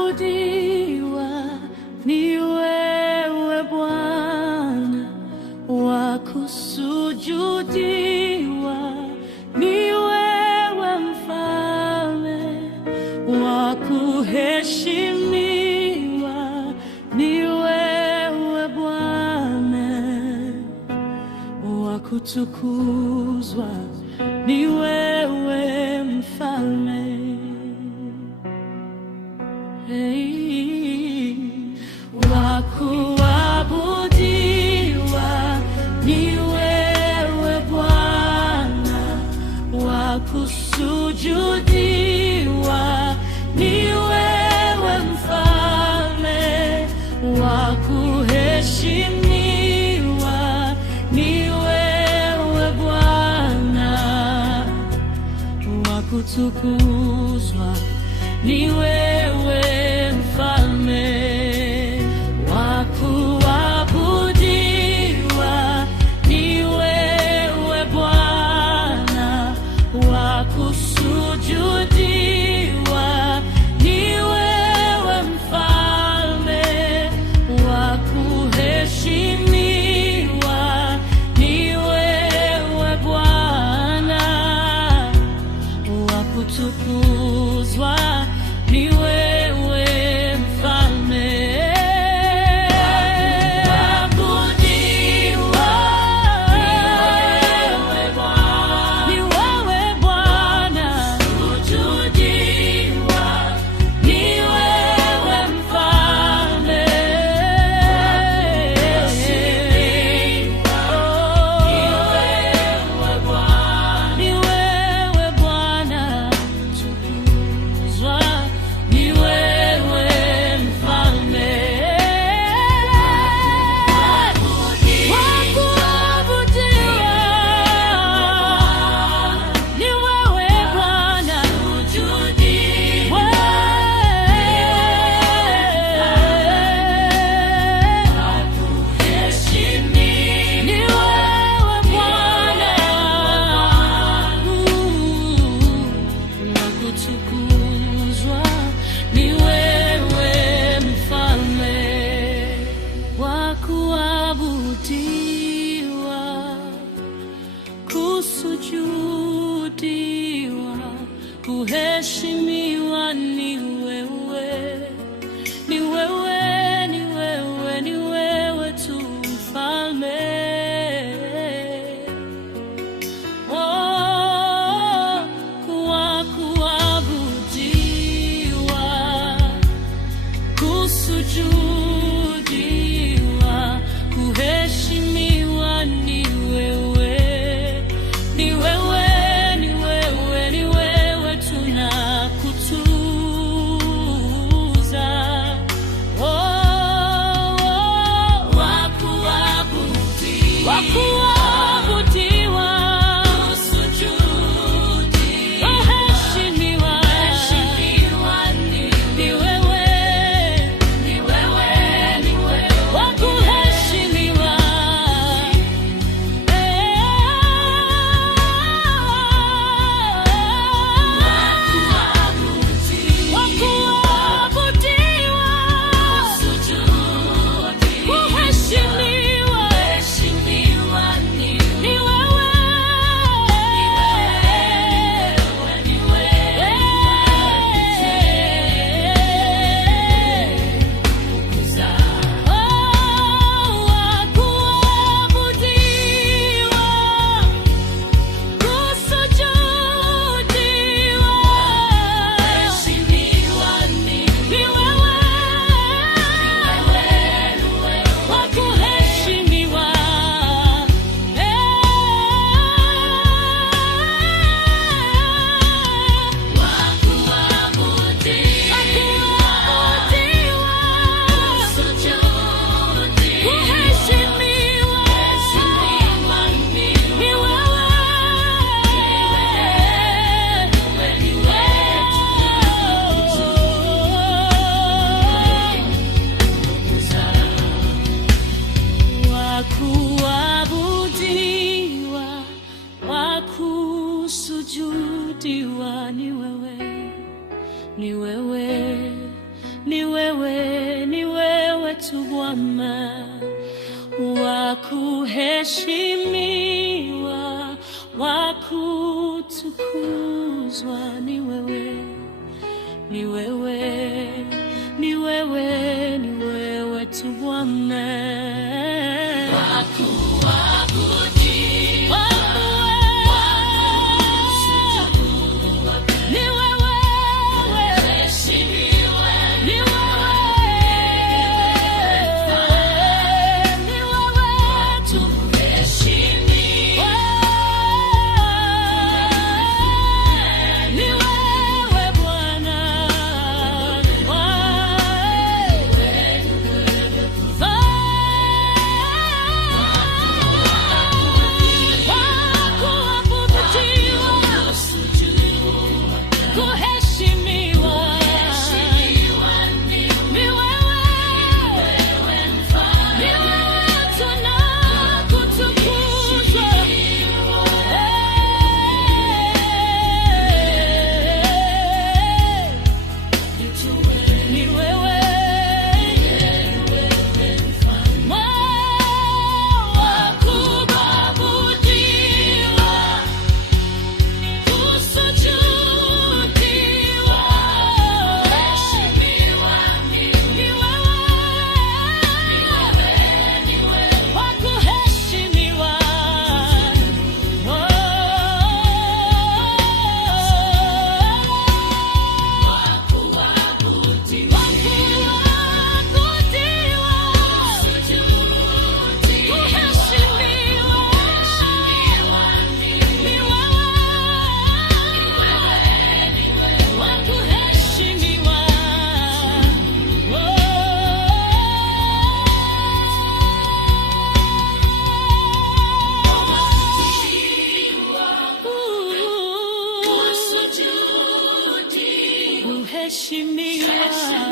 Wakuabudiwa ni wewe Bwana, wakusujudiwa ni wewe Mfalme, wakuheshimiwa ni wewe Bwana, wakutukuzwa ni wewe Mfalme. Wakuabudiwa ni wewe Bwana, wakusujudiwa ni wewe Mfalme, wakuheshimiwa ni wewe Bwana, wakutukuzwa ni wewe Mfalme. Wakuabudiwa ni wewe Bwana, wakusujudiwa ni wewe Mfalme, wakuheshimiwa ni wewe Bwana, wakutukuzwa ni wewe Mfalme. Kusujudiwa, kuheshimiwa ni wewe, ni wewe, ni wewe, ni wewe tu Mfalme. Oh, kuabudiwa, kusujudiwa, kuheshimiwa ni wewe. Ni wewe tunakutukuza. ni wewe, ni wewe, ni wewe tu Bwana, wa kuheshimiwa, wa kutukuzwa, ni wewe, ni wewe, ni wewe, ni wewe tu Bwana. Kuheshimiwa